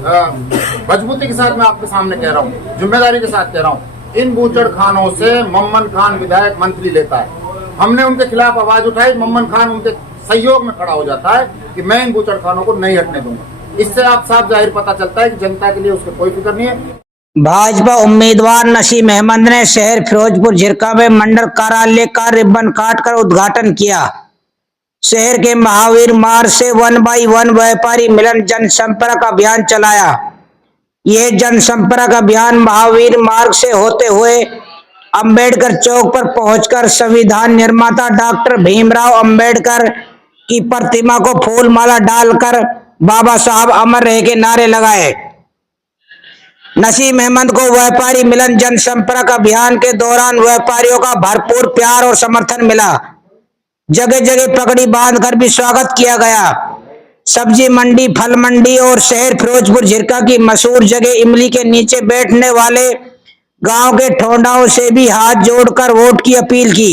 मजबूती के साथ मैं आपके सामने कह रहा हूँ, जिम्मेदारी के साथ कह रहा हूँ, इन बूचड़ खानों से मम्मन खान विधायक मंत्री लेता है। हमने उनके खिलाफ आवाज उठाई, मम्मन खान उनके सहयोग में खड़ा हो जाता है कि मैं इन बूचड़ खानों को नहीं हटने दूंगा। इससे आप साफ जाहिर पता चलता है कि जनता के लिए उसको कोई फिक्र नहीं है। भाजपा उम्मीदवार नसीम अहमद ने शहर फिरोजपुर झिरका में मंडल कार्यालय का रिबन काटकर उद्घाटन किया। शहर के महावीर मार्ग से 1 बाई 1 व्यापारी मिलन जनसंपर्क अभियान चलाया। यह जनसंपर्क अभियान महावीर मार्ग से होते हुए अंबेडकर चौक पर पहुंचकर संविधान निर्माता डॉक्टर भीमराव अंबेडकर की प्रतिमा को फूल माला डालकर बाबा साहब अमर रहे के नारे लगाए। नसीम अहमद को व्यापारी मिलन जनसंपर्क अभियान के दौरान व्यापारियों का भरपूर प्यार और समर्थन मिला। जगह जगह पगड़ी बांधकर भी स्वागत किया गया। सब्जी मंडी, फल मंडी और शहर फिरोजपुर झिरका की मशहूर जगह इमली के नीचे बैठने वाले गांव के ठोंडाओं से भी हाथ जोड़कर वोट की अपील की।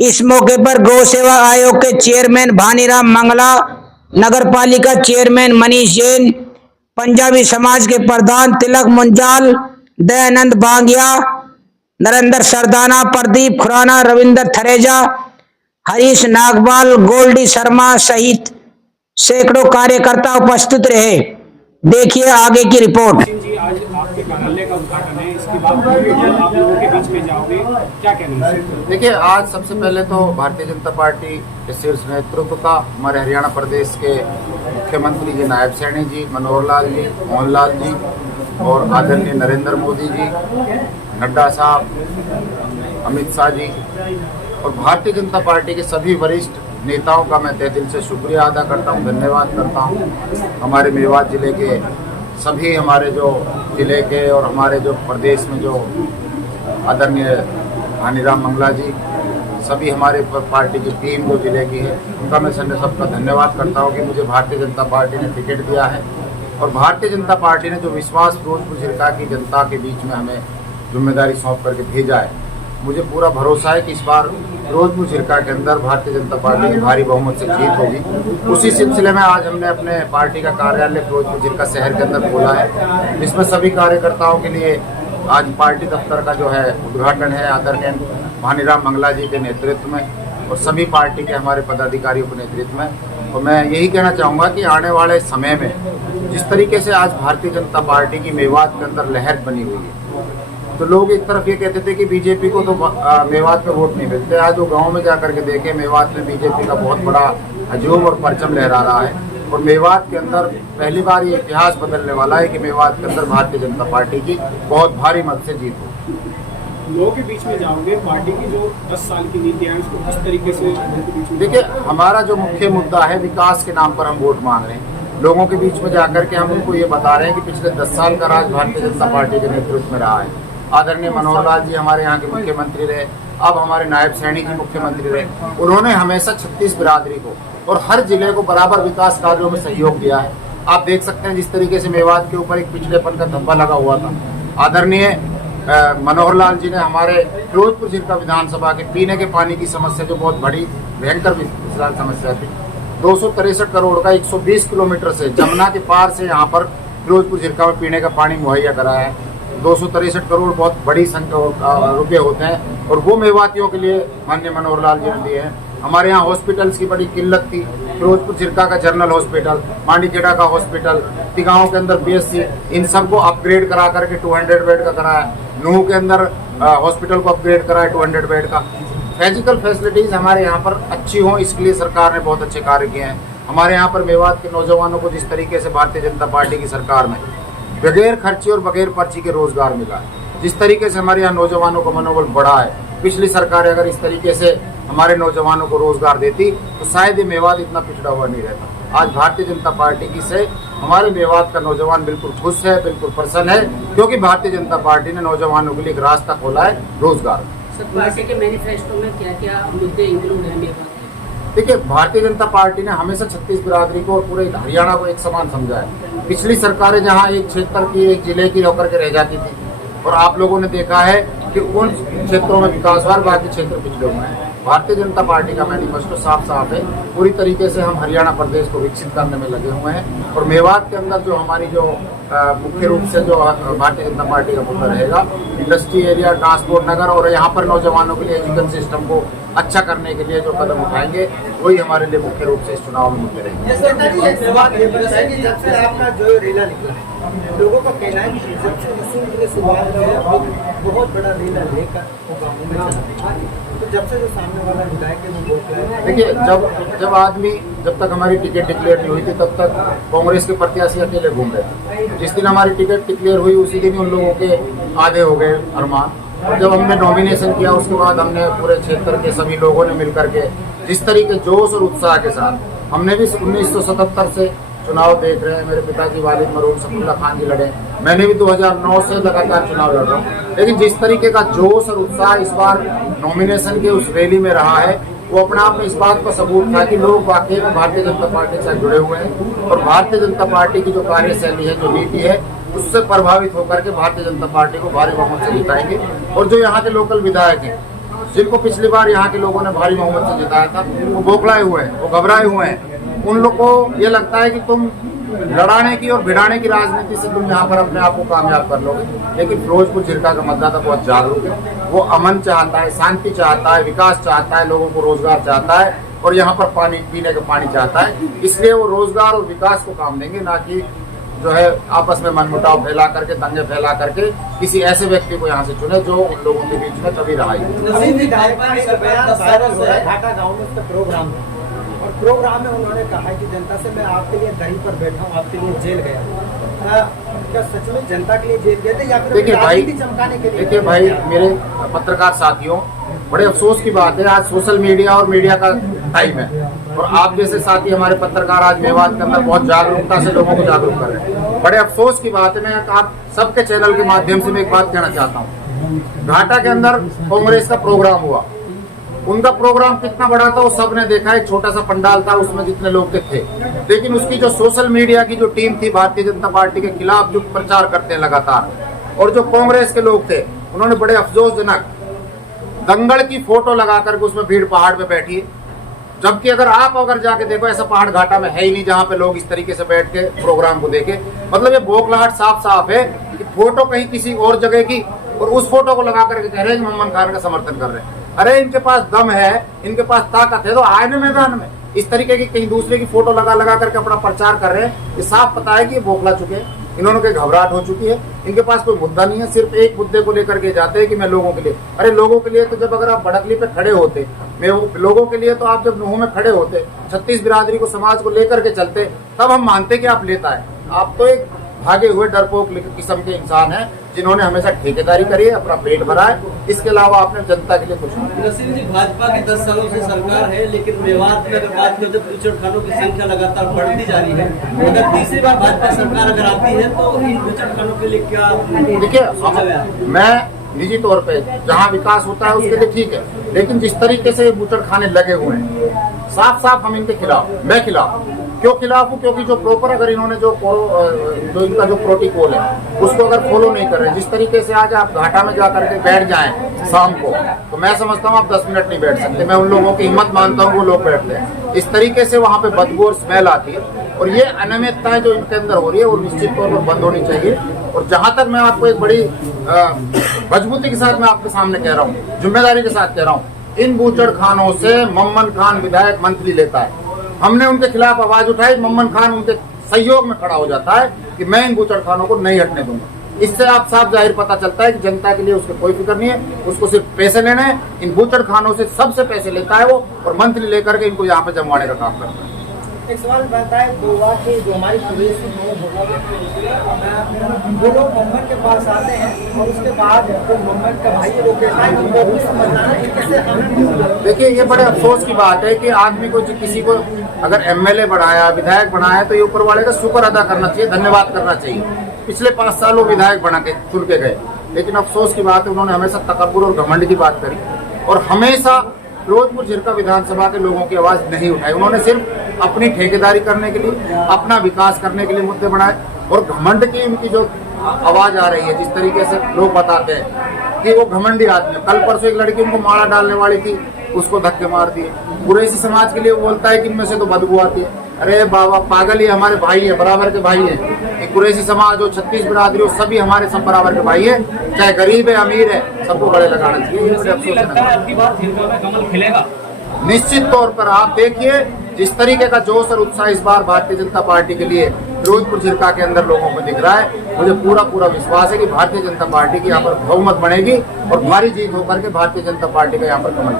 इस मौके पर गौ सेवा आयोग के चेयरमैन भानीराम मंगला, नगर पालिका चेयरमैन मनीष जैन, पंजाबी समाज के प्रधान तिलक मुंजाल, दयानंद बांगिया, नरेंद्र सरदाना, प्रदीप खुराना, रविंद्र थरेजा, हरीश नागवाल, गोल्डी शर्मा सहित सैकड़ों कार्यकर्ता उपस्थित रहे। देखिए आगे की रिपोर्ट। जी, आज आपके कार्यालय का उद्घाटन है, इसके बाद आप लोगों के बीच में जाओगे, क्या कहना है? देखिए, आज सबसे पहले तो भारतीय जनता पार्टी के शीर्ष नेतृत्व का हमारे हरियाणा प्रदेश के मुख्यमंत्री जी नायब सैनी जी, मनोहर लाल जी, मोहनलाल जी और आदरणीय नरेंद्र मोदी जी, नड्डा साहब, अमित शाह जी और भारतीय जनता पार्टी के सभी वरिष्ठ नेताओं का मैं तहे दिल से शुक्रिया अदा करता हूं, धन्यवाद करता हूं। हमारे मेवात जिले के सभी, हमारे जो जिले के और हमारे जो प्रदेश में जो आदरणीय भानीराम मंगला जी, सभी हमारे पार्टी की टीम जो जिले की है, उनका मैं सबका धन्यवाद करता हूं कि मुझे भारतीय जनता पार्टी ने टिकट दिया है और भारतीय जनता पार्टी ने जो विश्वास फिरोजपुर झिरका की जनता के बीच में हमें जिम्मेदारी सौंप करके भेजा है। मुझे पूरा भरोसा है कि इस बार फिरोजपुर झिरका के अंदर भारतीय जनता पार्टी की भारी बहुमत से जीत होगी। उसी सिलसिले में आज हमने अपने पार्टी का कार्यालय फिरोजपुर झिरका शहर के अंदर खोला है, जिसमें सभी कार्यकर्ताओं के लिए आज पार्टी दफ्तर का जो है उद्घाटन है आदरणीय भानीराम मंगला जी के नेतृत्व में और सभी पार्टी के हमारे पदाधिकारियों के नेतृत्व में। और मैं यही कहना चाहूँगा कि आने वाले समय में जिस तरीके से आज भारतीय जनता पार्टी की मेवात के अंदर लहर बनी हुई है, तो लोग एक तरफ ये कहते थे कि बीजेपी को तो मेवात में वोट नहीं मिलते। आज वो गांव में जाकर के देखे, मेवात में बीजेपी का बहुत बड़ा हजूम और परचम लहरा रहा है और मेवात के अंदर पहली बार ये इतिहास बदलने वाला है कि मेवात के अंदर भारतीय जनता पार्टी की बहुत भारी मत से जीत हो। लोगों के बीच में जाओगे, पार्टी की जो 10 साल की नीति है उसको किस तरीके से देखिए, हमारा जो मुख्य मुद्दा है विकास के नाम पर हम वोट मांग रहे हैं। लोगों के बीच में जाकर के हम उनको ये बता रहे हैं कि पिछले 10 साल का राज भारतीय जनता पार्टी के नेतृत्व में रहा है। आदरणीय मनोहर लाल जी हमारे यहाँ के मुख्यमंत्री रहे, अब हमारे नायब सैनी जी मुख्यमंत्री रहे। उन्होंने हमेशा 36 बिरादरी को और हर जिले को बराबर विकास कार्यों में सहयोग दिया है। आप देख सकते हैं जिस तरीके से मेवात के ऊपर एक पिछड़ेपन का धब्बा लगा हुआ था, आदरणीय मनोहर लाल जी ने हमारे फिरोजपुर झिरका विधानसभा के पीने के पानी की समस्या, जो बहुत बड़ी भयंकर विशाल समस्या थी, 263 करोड़ का 120 किलोमीटर से जमुना के पार से यहाँ पर फिरोजपुर झिरका में पीने का पानी मुहैया कराया है। 263 करोड़ बहुत बड़ी संख्या रुपये होते हैं और वो मेवातियों के लिए माननीय मनोहर लाल जी ने दिए हैं। हमारे यहाँ हॉस्पिटल्स की बड़ी किल्लत थी। फिरोजपुर झिरका का जनरल हॉस्पिटल, मांडीखेड़ा का हॉस्पिटल, तिगांव के अंदर बीएससी, इन सबको अपग्रेड करा करके 200 बेड का कराया। नूह के अंदर हॉस्पिटल को अपग्रेड कराया 200 बेड का। फिजिकल फैसिलिटीज़ हमारे यहाँ पर अच्छी हों, इसके लिए सरकार ने बहुत अच्छे कार्य किए हैं। हमारे यहाँ पर मेवात के नौजवानों को जिस तरीके से भारतीय जनता पार्टी की सरकार में बगैर खर्ची और बगैर पर्ची के रोजगार मिला है, जिस तरीके से हमारे यहाँ नौजवानों का मनोबल बढ़ा है, पिछली सरकार अगर इस तरीके से हमारे नौजवानों को रोजगार देती तो शायद ये मेवात इतना पिछड़ा हुआ नहीं रहता। आज भारतीय जनता पार्टी की से हमारे मेवात का नौजवान बिल्कुल खुश है, बिल्कुल प्रसन्न है, क्योंकि भारतीय जनता पार्टी ने नौजवानों के लिए एक रास्ता खोला है, रोजगार। पार्टी के मैनिफेस्टो में क्या क्या मुद्दे इंक्लूड हैं मेवात? देखिए, भारतीय जनता पार्टी ने हमेशा 36 बिरादरी को और पूरे हरियाणा को एक समान समझा है। पिछली सरकारें जहां एक क्षेत्र की, एक जिले की होकर के रह जाती थी और आप लोगों ने देखा है कि उन क्षेत्रों में विकास हुआ, बाकी क्षेत्र पिछड़े हुए हैं। भारतीय जनता पार्टी का मैनिफेस्टो साफ साफ है। पूरी तरीके से हम हरियाणा प्रदेश को विकसित करने में लगे हुए हैं और मेवात के अंदर जो हमारी जो मुख्य रूप से जो भारतीय जनता पार्टी का मुद्दा रहेगा, इंडस्ट्री एरिया, ट्रांसपोर्ट नगर और यहाँ पर नौजवानों के लिए एजुकेशन सिस्टम को अच्छा करने के लिए जो कदम उठाएंगे वही हमारे लिए मुख्य रूप से इस चुनाव में मुद्दे रहेंगे। जब से आपका जो रेला निकला है, लोगों का कहना है कि जब से रसूल की शुरुआत हुई है बहुत बड़ा रेला लेकर तो जब से जो सामने वाला विधायक है वो बोल रहा है। देखिए, जब तक हमारी टिकट डिक्लेयर नहीं हुई थी तब तक कांग्रेस के प्रत्याशी अकेले घूम रहे थे। जिस दिन हमारी टिकट डिक्लेयर हुई उसी दिन उन लोगों के आधे हो गए अरमान। और जब हमने नॉमिनेशन किया उसके बाद हमने पूरे क्षेत्र के सभी लोगों ने मिलकर के जिस तरीके जोश और उत्साह के साथ हमने भी 1977 से चुनाव देख रहे हैं। मेरे पिताजी वालिद मरहूम सफीउल्लाह खान जी लड़े, मैंने भी 2009 से लगातार चुनाव लड़ रहा हूँ। लेकिन जिस तरीके का जोश और उत्साह इस बार नॉमिनेशन के उस रैली में रहा है वो अपने आप में इस बात का सबूत था कि लोग वाकई में भारतीय जनता पार्टी से जुड़े हुए हैं और भारतीय जनता पार्टी की जो कार्यशैली है, जो नीति है, उससे प्रभावित होकर के भारतीय जनता पार्टी को भारी बहुमत से जिताएंगे। और जो यहाँ के लोकल विधायक हैं जिनको पिछली बार यहाँ के लोगों ने भारी बहुमत से जिताया था वो बौखलाए हुए हैं, वो घबराए हुए हैं। उन लोग को ये लगता है कि तुम लड़ाने की और भिड़ाने की राजनीति से तुम यहाँ पर अपने आप को कामयाब कर लोगे। लेकिन फिरोजपुर झिरका का मतदाता बहुत जागरूक है, वो अमन चाहता है, शांति चाहता है, विकास चाहता है, लोगों को रोजगार चाहता है और यहाँ पर पानी पीने का पानी चाहता है। इसलिए वो रोजगार और विकास को काम देंगे, ना कि जो है आपस में मनमुटाव फैला करके, दंगे फैला करके किसी ऐसे व्यक्ति को यहाँ से चुने जो उन लोगों के बीच में कभी रहा ही। घाटा गाँव में उसका प्रोग्राम है और प्रोग्राम में उन्होंने कहा है कि जनता से मैं आपके लिए दही पर बैठा हूँ, आपके लिए जेल गया। क्या सच में जनता के लिए जेल गए थे या फिर राजनीति चमकाने के लिए? देखिए भाई, मेरे पत्रकार साथियों, बड़े अफसोस की बात है आज सोशल मीडिया और मीडिया का टाइम है और आप जैसे साथी हमारे पत्रकार आज मेवात के अंदर बहुत जागरूकता से लोगों को जागरूक कर रहे हैं। बड़े अफसोस की बात है। मैं आप सबके चैनल के माध्यम से मैं एक बात कहना चाहता हूँ। घाटा के अंदर कांग्रेस का प्रोग्राम हुआ, उनका प्रोग्राम कितना बड़ा था वो सबने देखा। एक छोटा सा पंडाल था, उसमें जितने लोग थे, लेकिन उसकी जो सोशल मीडिया की जो टीम थी भारतीय जनता पार्टी के खिलाफ जो प्रचार करते हैं लगातार, और जो कांग्रेस के लोग थे उन्होंने बड़े अफसोसजनक दंगल की फोटो लगा करके उसमें भीड़ पहाड़ पे बैठी है। जबकि अगर जाके देखो ऐसा पहाड़ घाटा में है ही नहीं जहाँ पे लोग इस तरीके से बैठ के प्रोग्राम को देखे। मतलब ये बौखलाहट साफ साफ है कि फोटो कहीं किसी और जगह की और उस फोटो को लगा करके कह रहे हैं कि मोहम्मद खान का समर्थन कर रहे हैं। अरे इनके पास दम है, इनके पास ताकत है तो आए ना मैदान में। इस तरीके की कहीं दूसरे की फोटो लगा करके अपना प्रचार कर रहे हैं। ये साफ पता है कि ये बौखला चुके हैं, इन्होंने के घबराहट हो चुकी है। इनके पास कोई मुद्दा नहीं है, सिर्फ एक मुद्दे को लेकर के जाते हैं कि मैं लोगों के लिए। अरे लोगों के लिए तो जब अगर आप बड़कली पे खड़े होते, मैं लोगों के लिए तो आप जब नूह में खड़े होते, 36 बिरादरी को समाज को लेकर के चलते, तब हम मानते कि आप लेता है। आप तो एक भागे हुए डरपोक किस्म के इंसान हैं जिन्होंने हमेशा ठेकेदारी करी है, अपना पेट भरा है, इसके अलावा आपने जनता के लिए कुछ नहीं। नसीम जी, भाजपा की 10 सालों से सरकार है, लेकिन मेवात में अगर बात करें तो बूचड़खानों की संख्या लगातार बढ़ती जा रही है। अगर तीसरी बार भाजपा सरकार अगर आती है तो इन बूचड़खानों के लिए क्या? देखिए, मैं निजी तौर पे जहाँ विकास होता है उसके लिए ठीक है, लेकिन जिस तरीके से बूचड़खाने लगे हुए हैं साफ साफ हम इनके खिलाफ, मैं खिलाफ। क्यों खिलाफ हूँ? क्योंकि जो प्रॉपर अगर इन्होंने जो इनका जो प्रोटोकॉल है उसको अगर फॉलो नहीं कर रहे, जिस तरीके से आज आप घाटा में जाकर के बैठ जाएं शाम को, तो मैं समझता हूँ आप 10 मिनट नहीं बैठ सकते। मैं उन लोगों की हिम्मत मानता हूँ, वो लोग बैठते हैं। इस तरीके से वहाँ पे बदबू और स्मेल आती है और ये अनियमितताएं जो इनके अंदर हो रही है वो निश्चित तौर पर बंद होनी चाहिए। और जहाँ तक मैं आपको एक बड़ी मजबूती के साथ मैं आपके सामने कह रहा हूँ, जिम्मेदारी के साथ कह रहा हूँ, इन बूचड़खानों से मोहम्मद खान विधायक मंत्री लेता है। हमने उनके खिलाफ आवाज उठाई, मोहम्मद खान उनके सहयोग में खड़ा हो जाता है कि मैं इन बूचड़खानों को नहीं हटने दूंगा। इससे आप साफ जाहिर पता चलता है कि जनता के लिए उसके कोई फिक्र नहीं है, उसको सिर्फ पैसे लेने हैं। इन बूचड़खानों से सबसे पैसे लेता है वो और मंत्री लेकर के इनको यहाँ पे जमवाने का काम करता है। एक सवाल बनता है गोवा की जो हमारी प्रदेश में वो लोग मोहम्मद के पास आते हैं और उसके बाद जो मोहम्मद का भाई है वो कहता है कि वो भी समझना है कैसे। देखिए, ये बड़े अफसोस की बात है कि आदमी को किसी को अगर एमएलए बढ़ाया, विधायक बनाया तो ये ऊपर वाले का शुक्र अदा करना चाहिए, धन्यवाद करना चाहिए। पिछले 5 साल वो विधायक बना के चुन के गए, लेकिन अफसोस की बात है उन्होंने हमेशा तकब्बुर और घमंड की बात करी और हमेशा फिरोजपुर झिरका विधानसभा के लोगों की आवाज नहीं उठाई। उन्होंने सिर्फ अपनी ठेकेदारी करने के लिए, अपना विकास करने के लिए मुद्दे बनाए और घमंड की उनकी जो आवाज आ रही है, जिस तरीके से लोग बताते हैं कि वो घमंडी आदमी है। कल परसों एक लड़की उनको माला डालने वाली थी, उसको धक्के मार दिए। कुरैशी समाज के लिए वो बोलता है कि इनमें से तो बदबू आती है। अरे बाबा पागल, ही हमारे भाई है, बराबर के भाई है। ये कुरैशी समाज हो, 36 बिरादरी हो, सभी हमारे सब बराबर के भाई है, चाहे गरीब है अमीर है, सबको गले लगाना चाहिए। ये मुझे अफसोस लगता है है। अब की बार छिंदवाड़ा में कमल खिलेगा? निश्चित तौर पर आप देखिए जिस तरीके का जोश और उत्साह इस बार भारतीय जनता पार्टी के लिए फिरोजपुर झिरका के अंदर लोगों को दिख रहा है, मुझे पूरा विश्वास है कि भारतीय जनता पार्टी की यहाँ पर बहुमत बढ़ेगी और भारी जीत होकर के भारतीय जनता पार्टी का यहाँ पर कमल